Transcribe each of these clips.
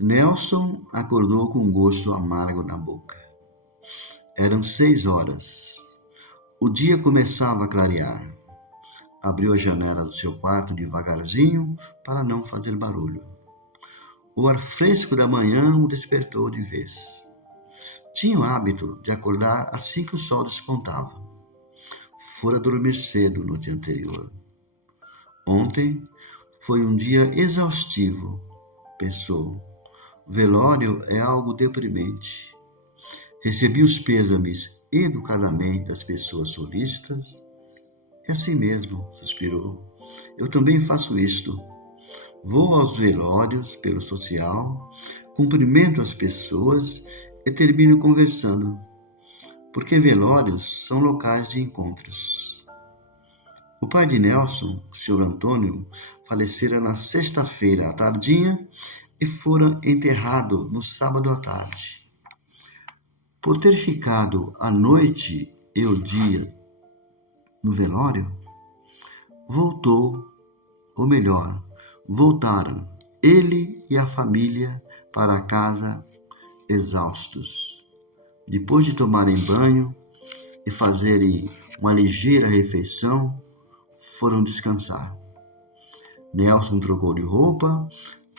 Nelson acordou com um gosto amargo na boca. Eram 6 horas. O dia começava a clarear. Abriu a janela do seu quarto devagarzinho para não fazer barulho. O ar fresco da manhã o despertou de vez. Tinha o hábito de acordar assim que o sol despontava. Fora dormir cedo no dia anterior. Ontem foi um dia exaustivo, pensou. Velório é algo deprimente. Recebi os pêsames educadamente das pessoas solistas. É assim mesmo, suspirou. Eu também faço isto. Vou aos velórios pelo social, cumprimento as pessoas e termino conversando, porque velórios são locais de encontros. O pai de Nelson, o Sr. Antônio, falecera na sexta-feira à tardinha e fora enterrado no sábado à tarde. Por ter ficado a noite e o dia no velório, voltou, ou melhor, voltaram ele e a família para casa exaustos. Depois de tomarem banho e fazerem uma ligeira refeição, foram descansar. Nelson trocou de roupa,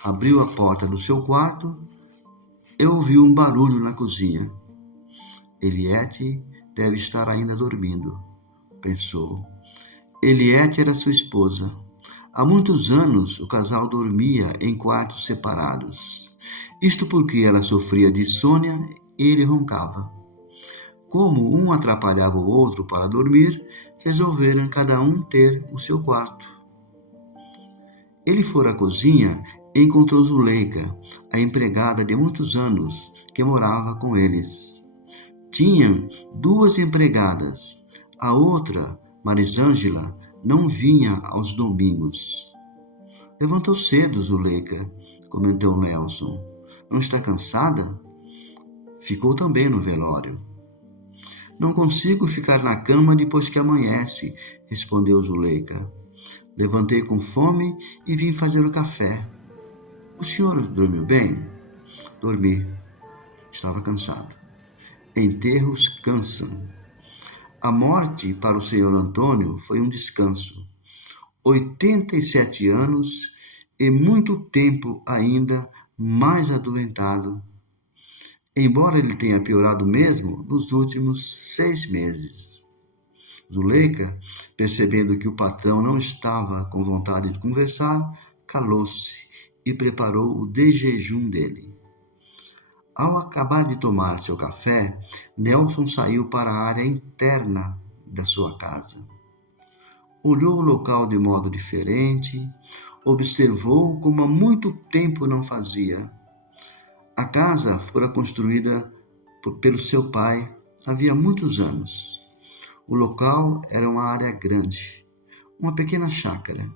abriu a porta do seu quarto e ouviu um barulho na cozinha. Eliette deve estar ainda dormindo, pensou. Eliette era sua esposa. Há muitos anos o casal dormia em quartos separados. Isto porque ela sofria de insônia e ele roncava. Como um atrapalhava o outro para dormir, resolveram cada um ter o seu quarto. Ele fora à cozinha e encontrou Zuleika, a empregada de muitos anos que morava com eles. Tinham 2 empregadas. A outra, Marisângela, não vinha aos domingos. Levantou cedo, Zuleika, comentou Nelson. Não está cansada? Ficou também no velório. Não consigo ficar na cama depois que amanhece, respondeu Zuleika. Levantei com fome e vim fazer o café. O senhor dormiu bem? Dormi. Estava cansado. Enterros cansam. A morte para o senhor Antônio foi um descanso. 87 anos e muito tempo ainda mais adoentado. Embora ele tenha piorado mesmo nos últimos 6 meses. Zuleika, percebendo que o patrão não estava com vontade de conversar, calou-se e preparou o desjejum dele. Ao acabar de tomar seu café, Nelson saiu para a área interna da sua casa. Olhou o local de modo diferente, observou como há muito tempo não fazia. A casa fora construída pelo seu pai havia muitos anos. O local era uma área grande, uma pequena chácara.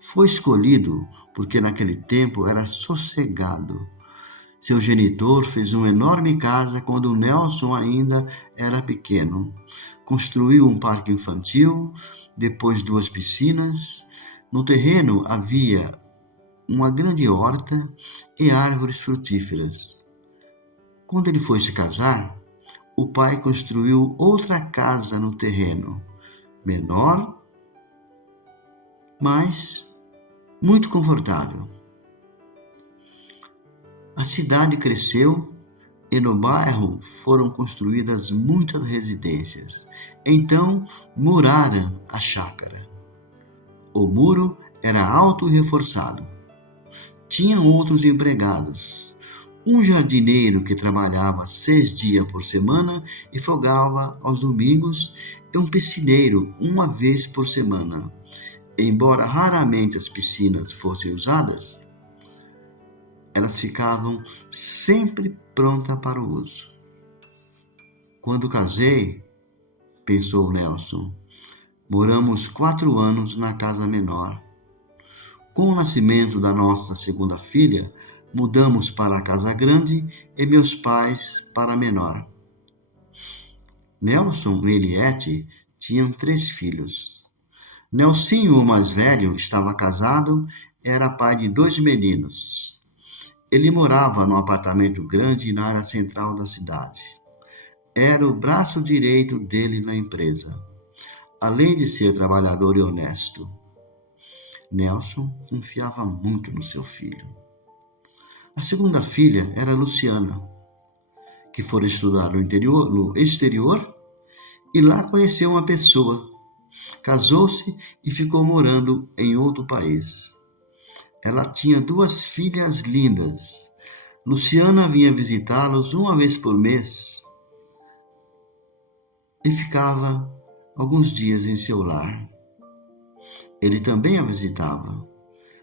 Foi escolhido porque naquele tempo era sossegado. Seu genitor fez uma enorme casa quando o Nelson ainda era pequeno. Construiu um parque infantil, depois 2 piscinas. No terreno havia uma grande horta e árvores frutíferas. Quando ele foi se casar, o pai construiu outra casa no terreno, menor, mas muito confortável. A cidade cresceu e no bairro foram construídas muitas residências. Então muraram a chácara. O muro era alto e reforçado. Tinham outros empregados. Um jardineiro que trabalhava 6 dias por semana e folgava aos domingos e um piscineiro uma vez por semana. Embora raramente as piscinas fossem usadas, elas ficavam sempre prontas para o uso. Quando casei, pensou Nelson, moramos 4 anos na casa menor. Com o nascimento da nossa segunda filha, mudamos para a casa grande e meus pais para a menor. Nelson e Eliette tinham 3 filhos. Nelsinho, o mais velho, estava casado, era pai de 2 meninos. Ele morava num apartamento grande na área central da cidade. Era o braço direito dele na empresa, além de ser trabalhador e honesto. Nelson confiava muito no seu filho. A segunda filha era Luciana, que fora estudar no exterior e lá conheceu uma pessoa. Casou-se e ficou morando em outro país. Ela tinha duas filhas lindas. Luciana vinha visitá-los uma vez por mês e ficava alguns dias em seu lar. Ele também a visitava,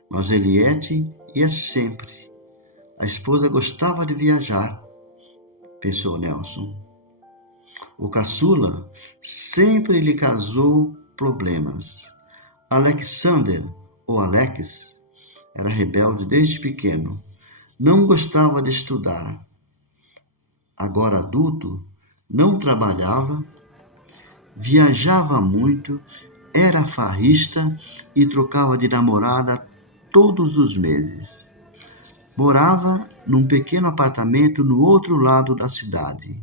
mas Eliette ia sempre. A esposa gostava de viajar, pensou Nelson. O caçula sempre lhe causou problemas. Alexander, ou Alex, era rebelde desde pequeno. Não gostava de estudar. Agora adulto, não trabalhava, viajava muito, era farrista e trocava de namorada todos os meses. Morava num pequeno apartamento no outro lado da cidade.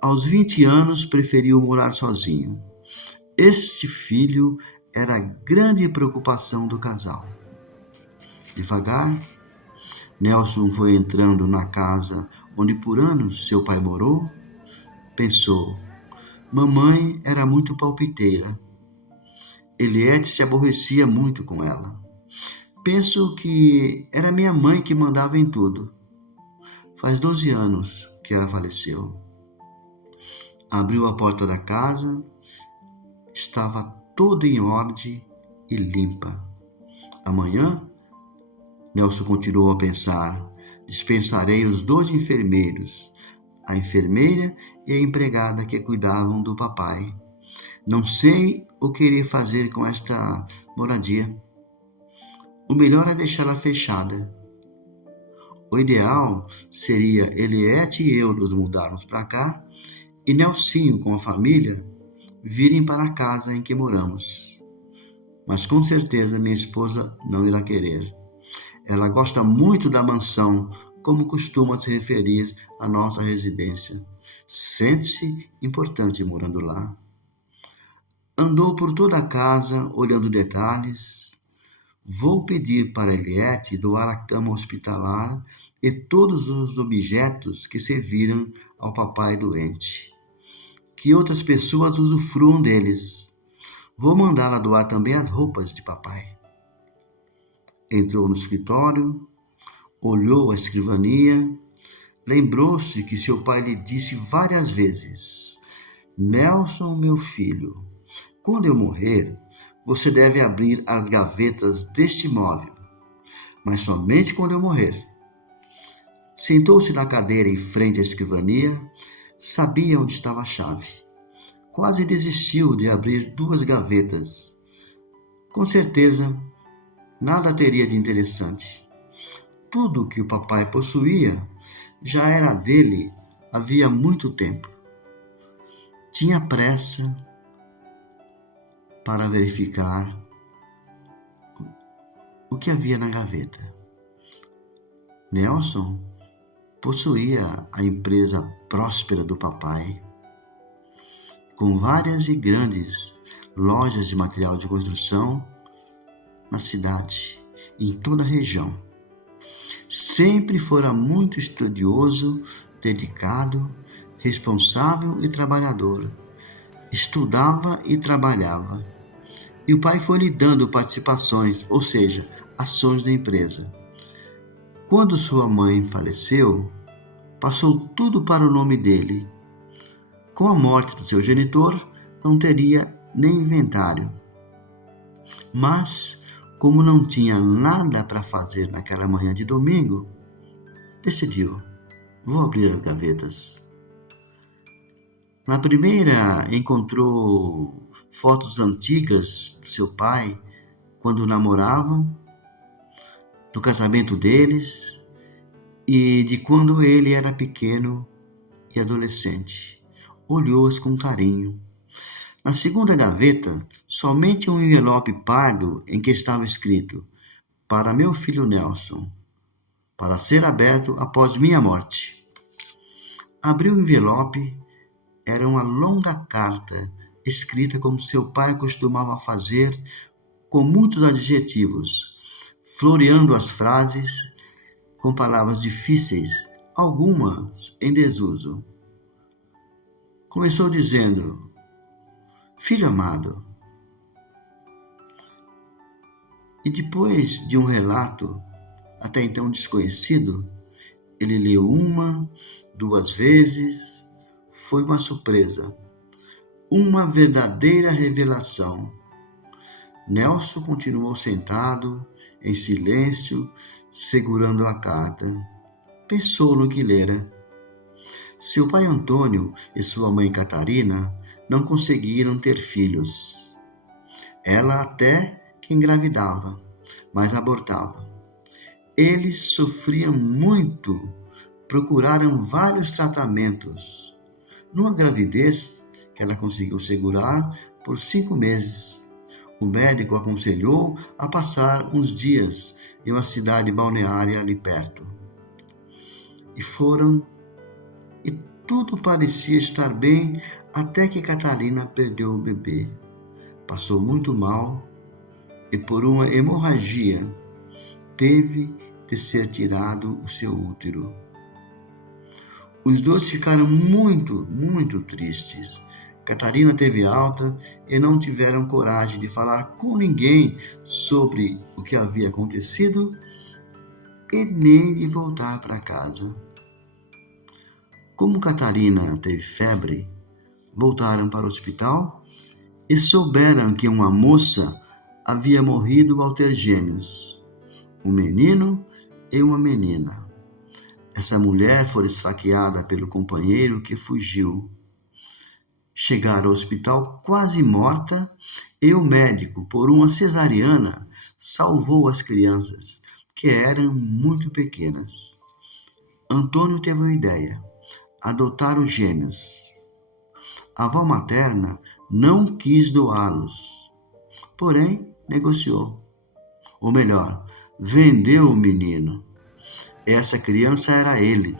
Aos 20 anos, preferiu morar sozinho. Este filho era a grande preocupação do casal. Devagar, Nelson foi entrando na casa onde por anos seu pai morou. Pensou, mamãe era muito palpiteira. Eliette se aborrecia muito com ela. Penso que era minha mãe que mandava em tudo. Faz 12 anos que ela faleceu. Abriu a porta da casa, estava toda em ordem e limpa. Amanhã, Nelson continuou a pensar, dispensarei os 2 enfermeiros, a enfermeira e a empregada que cuidavam do papai. Não sei o que irei fazer com esta moradia. O melhor é deixá-la fechada. O ideal seria Eliette e eu nos mudarmos para cá e Nelsinho com a família virem para a casa em que moramos. Mas com certeza minha esposa não irá querer. Ela gosta muito da mansão, como costuma se referir à nossa residência. Sente-se importante morando lá. Andou por toda a casa, olhando detalhes. Vou pedir para Eliette doar a cama hospitalar e todos os objetos que serviram ao papai doente. Que outras pessoas usufruam deles. Vou mandá-la doar também as roupas de papai. Entrou no escritório, olhou a escrivania, lembrou-se que seu pai lhe disse várias vezes: Nelson, meu filho, quando eu morrer, você deve abrir as gavetas deste móvel, mas somente quando eu morrer. Sentou-se na cadeira em frente à escrivania, sabia onde estava a chave. Quase desistiu de abrir 2 gavetas. Com certeza, nada teria de interessante. Tudo que o papai possuía já era dele havia muito tempo. Tinha pressa para verificar o que havia na gaveta. Nelson possuía a empresa próspera do papai, com várias e grandes lojas de material de construção na cidade e em toda a região. Sempre fora muito estudioso, dedicado, responsável e trabalhador. Estudava e trabalhava. E o pai foi lhe dando participações, ou seja, ações da empresa. Quando sua mãe faleceu, passou tudo para o nome dele. Com a morte do seu genitor, não teria nem inventário. Mas, como não tinha nada para fazer naquela manhã de domingo, decidiu, vou abrir as gavetas. Na primeira, encontrou fotos antigas do seu pai, quando namoravam, do casamento deles e de quando ele era pequeno e adolescente. Olhou-as com carinho. Na segunda gaveta, somente um envelope pardo em que estava escrito: para meu filho Nelson, para ser aberto após minha morte. Abriu o envelope. Era uma longa carta, escrita como seu pai costumava fazer, com muitos adjetivos, floreando as frases com palavras difíceis, algumas em desuso. Começou dizendo: Filho amado. E depois de um relato até então desconhecido, ele leu uma, duas vezes. Foi uma surpresa, uma verdadeira revelação. Nelson continuou sentado, em silêncio, segurando a carta. Pensou no que lera. Seu pai Antônio e sua mãe Catarina não conseguiram ter filhos. Ela até que engravidava, mas abortava. Eles sofriam muito, procuraram vários tratamentos. Numa gravidez que ela conseguiu segurar por 5 meses, o médico aconselhou a passar uns dias em uma cidade balneária ali perto. E tudo parecia estar bem até que Catarina perdeu o bebê. Passou muito mal e, por uma hemorragia, teve de ser tirado o seu útero. Os dois ficaram muito, muito tristes. Catarina teve alta e não tiveram coragem de falar com ninguém sobre o que havia acontecido e nem de voltar para casa. Como Catarina teve febre, voltaram para o hospital e souberam que uma moça havia morrido ao ter gêmeos, um menino e uma menina. Essa mulher foi esfaqueada pelo companheiro que fugiu. Chegaram ao hospital quase morta e o médico, por uma cesariana, salvou as crianças, que eram muito pequenas. Antônio teve uma ideia: adotar os gêmeos. A avó materna não quis doá-los, porém negociou. Ou melhor, vendeu o menino. Essa criança era ele.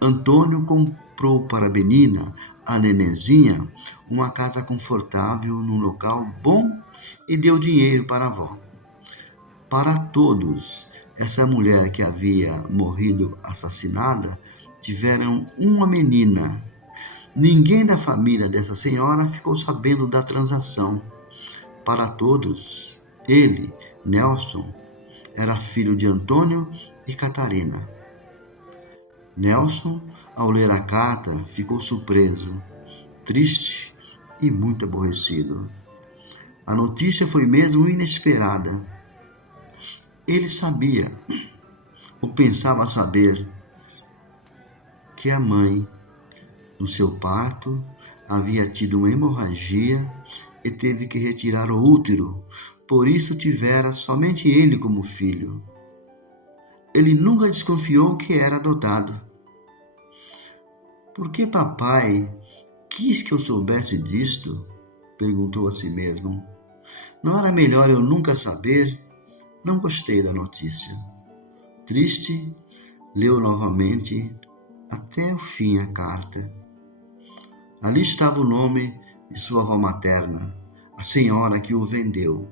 Antônio comprou para a menina, a nenenzinha, uma casa confortável num local bom e deu dinheiro para a avó. Para todos, essa mulher que havia morrido assassinada, tiveram uma menina. Ninguém da família dessa senhora ficou sabendo da transação. Para todos, ele, Nelson, era filho de Antônio e Catarina. Nelson, ao ler a carta, ficou surpreso, triste e muito aborrecido. A notícia foi mesmo inesperada. Ele sabia, ou pensava saber, que a mãe, no seu parto, havia tido uma hemorragia e teve que retirar o útero, por isso tivera somente ele como filho. Ele nunca desconfiou que era adotado. Por que papai quis que eu soubesse disto? Perguntou a si mesmo. Não era melhor eu nunca saber? Não gostei da notícia. Triste, leu novamente até o fim a carta. Ali estava o nome de sua avó materna, a senhora que o vendeu,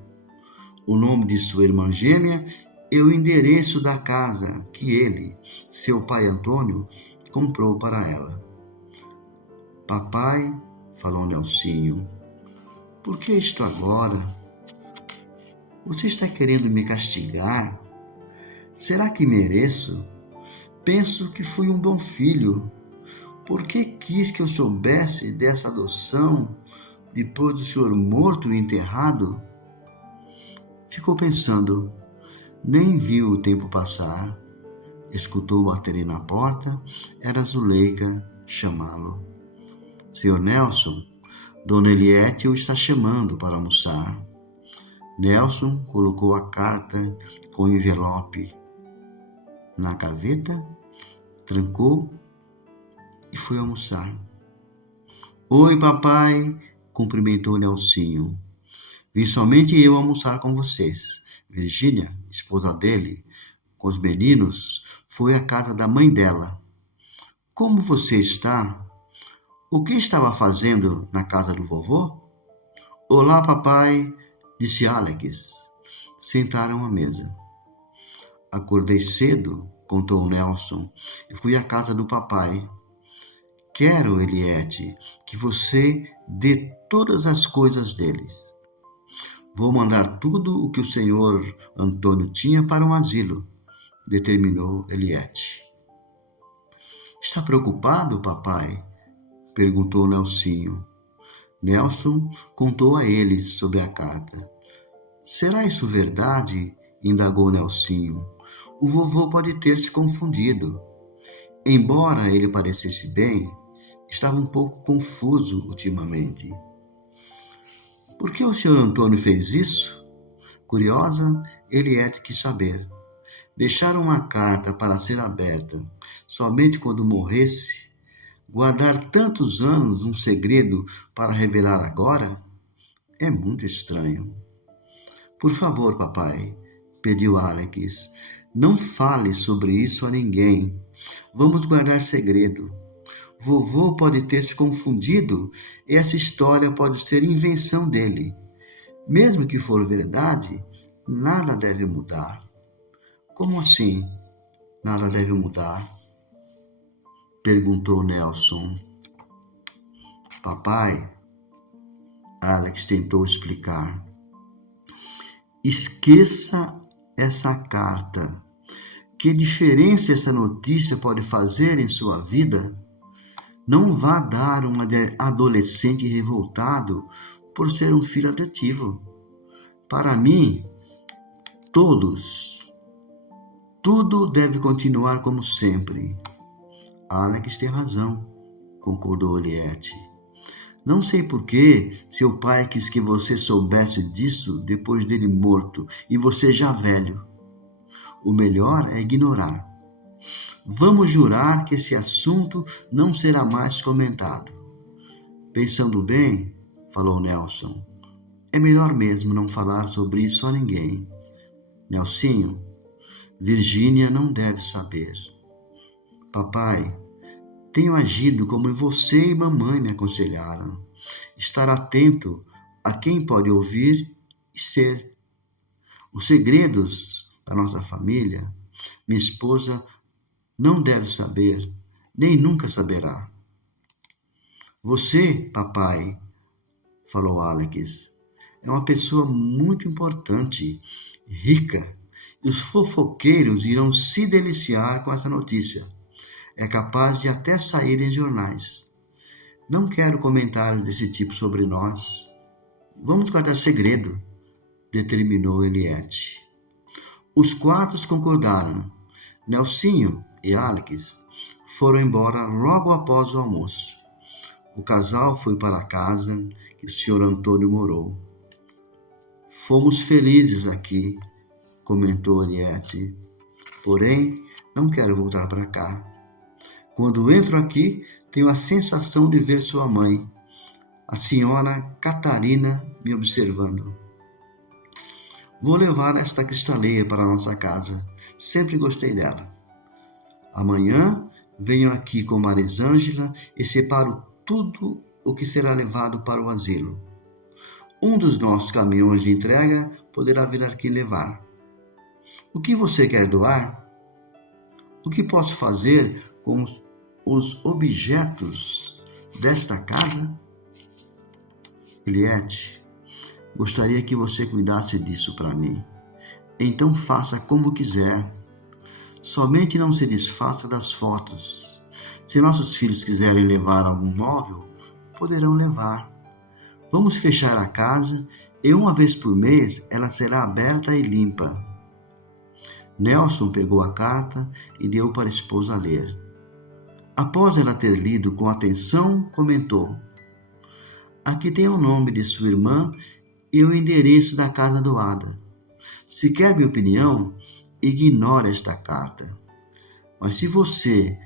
o nome de sua irmã gêmea e o endereço da casa que ele, seu pai Antônio, comprou para ela. Papai, falou Nelsinho, por que isto agora? Você está querendo me castigar? Será que mereço? Penso que fui um bom filho. Por que quis que eu soubesse dessa adoção depois do senhor morto e enterrado? Ficou pensando. Nem viu o tempo passar. Escutou baterem na porta. Era Zuleika chamá-lo. Senhor Nelson, Dona Eliette o está chamando para almoçar. Nelson colocou a carta com o envelope na gaveta, trancou e foi almoçar. Oi, papai, cumprimentou Nelsinho. Vim somente eu almoçar com vocês. Virgínia, esposa dele, com os meninos, foi à casa da mãe dela. Como você está? O que estava fazendo na casa do vovô? Olá, papai, disse Alex. Sentaram à mesa. Acordei cedo, contou Nelson, e fui à casa do papai. Quero, Eliette, que você dê todas as coisas deles. Vou mandar tudo o que o senhor Antônio tinha para um asilo, determinou Eliette. Está preocupado, papai? Perguntou Nelsinho. Nelson contou a eles sobre a carta. Será isso verdade? Indagou Nelsinho. O vovô pode ter se confundido. Embora ele parecesse bem, estava um pouco confuso ultimamente. Por que o Sr. Antônio fez isso? Curiosa, Eliette quis saber. Deixar uma carta para ser aberta somente quando morresse? Guardar tantos anos um segredo para revelar agora? É muito estranho. Por favor, papai, pediu Alex, não fale sobre isso a ninguém. Vamos guardar segredo. Vovô pode ter se confundido e essa história pode ser invenção dele. Mesmo que for verdade, nada deve mudar. Como assim, nada deve mudar? Perguntou Nelson. Papai, Alex tentou explicar. Esqueça essa carta. Que diferença essa notícia pode fazer em sua vida? Não vá dar um adolescente revoltado por ser um filho adotivo. Para mim, tudo deve continuar como sempre. Alex tem razão, concordou Eliette. Não sei por que seu pai quis que você soubesse disso depois dele morto e você já velho. O melhor é ignorar. Vamos jurar que esse assunto não será mais comentado. Pensando bem, falou Nelson, é melhor mesmo não falar sobre isso a ninguém. Nelsinho, Virgínia não deve saber. Papai, tenho agido como você e mamãe me aconselharam. Estar atento a quem pode ouvir e ser. Os segredos da nossa família, minha esposa não deve saber, nem nunca saberá. Você, papai, falou Alex, é uma pessoa muito importante, rica, e os fofoqueiros irão se deliciar com essa notícia. É capaz de até sair em jornais. Não quero comentários desse tipo sobre nós. Vamos guardar segredo, determinou Eliette. Os quatro concordaram. Nelsinho e Alex foram embora logo após o almoço. O casal foi para a casa que o Sr. Antônio morou. Fomos felizes aqui, comentou Eliette. Porém, não quero voltar para cá. Quando entro aqui, tenho a sensação de ver sua mãe, a senhora Catarina, me observando. Vou levar esta cristaleira para a nossa casa. Sempre gostei dela. Amanhã venho aqui com Marisângela e separo tudo o que será levado para o asilo. Um dos nossos caminhões de entrega poderá vir aqui levar. O que você quer doar? O que posso fazer com os objetos desta casa? Eliette, gostaria que você cuidasse disso para mim. Então faça como quiser. Somente não se desfaça das fotos. Se nossos filhos quiserem levar algum móvel, poderão levar. Vamos fechar a casa e uma vez por mês ela será aberta e limpa. Nelson pegou a carta e deu para a esposa ler. Após ela ter lido com atenção, comentou: Aqui tem o nome de sua irmã e o endereço da casa doada. Se quer minha opinião, ignore esta carta. Mas se você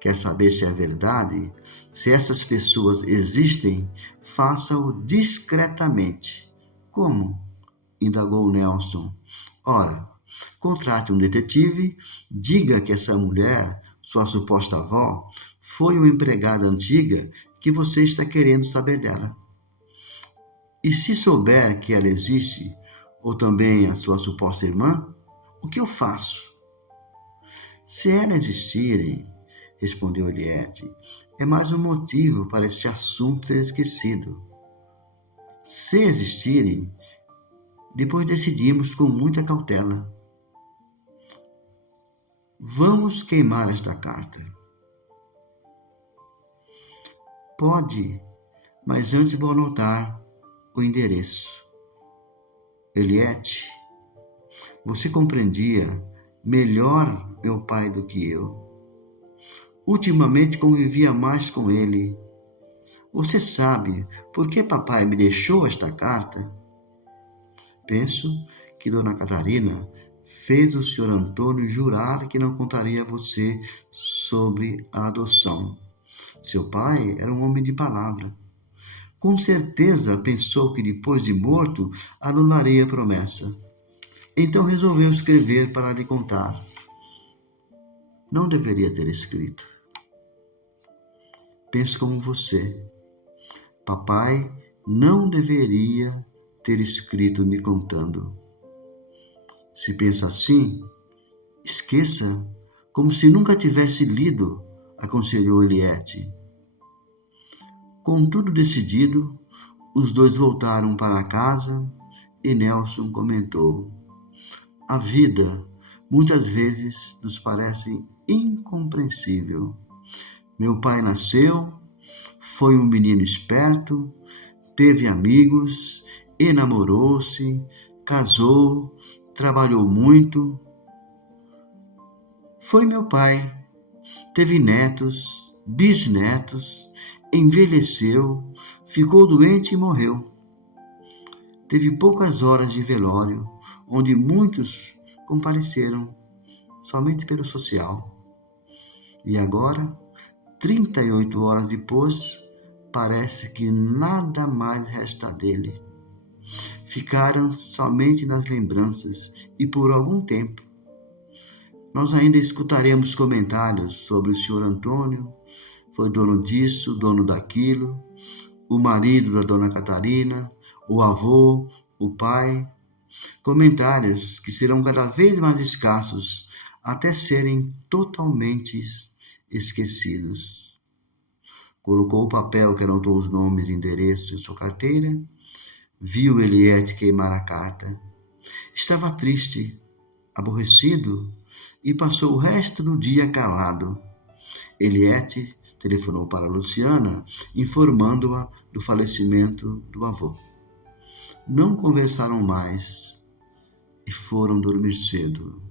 quer saber se é verdade, se essas pessoas existem, faça-o discretamente. Como? Indagou Nelson. Ora, Contrate um detetive, diga que essa mulher, sua suposta avó, foi uma empregada antiga que você está querendo saber dela. E se souber que ela existe, ou também a sua suposta irmã, o que eu faço? Se ela existirem, respondeu Eliette, é mais um motivo para esse assunto ser esquecido. Se existirem, depois decidimos com muita cautela. Vamos queimar esta carta. Pode, mas antes vou anotar o endereço. Eliette, você compreendia melhor meu pai do que eu. Ultimamente convivia mais com ele. Você sabe por que papai me deixou esta carta? Penso que Dona Catarina fez o Sr. Antônio jurar que não contaria a você sobre a adoção. Seu pai era um homem de palavra. Com certeza pensou que depois de morto anularia a promessa. Então resolveu escrever para lhe contar. Não deveria ter escrito. Penso como você. Papai não deveria ter escrito me contando. Se pensa assim, esqueça, como se nunca tivesse lido, aconselhou Eliette. Com tudo decidido, os dois voltaram para casa e Nelson comentou: a vida muitas vezes nos parece incompreensível. Meu pai nasceu, foi um menino esperto, teve amigos, enamorou-se, casou, trabalhou muito. Foi meu pai, teve netos, bisnetos, envelheceu, ficou doente e morreu. Teve poucas horas de velório, onde muitos compareceram somente pelo social. E agora, 38 horas depois, parece que nada mais resta dele. Ficaram somente nas lembranças e por algum tempo. Nós ainda escutaremos comentários sobre o Sr. Antônio, foi dono disso, dono daquilo, o marido da Dona Catarina, o avô, o pai. Comentários que serão cada vez mais escassos até serem totalmente esquecidos. Colocou o papel que anotou os nomes e endereços em sua carteira, viu Eliette queimar a carta. Estava triste, aborrecido e passou o resto do dia calado. Eliette telefonou para Luciana, informando-a do falecimento do avô. Não conversaram mais e foram dormir cedo.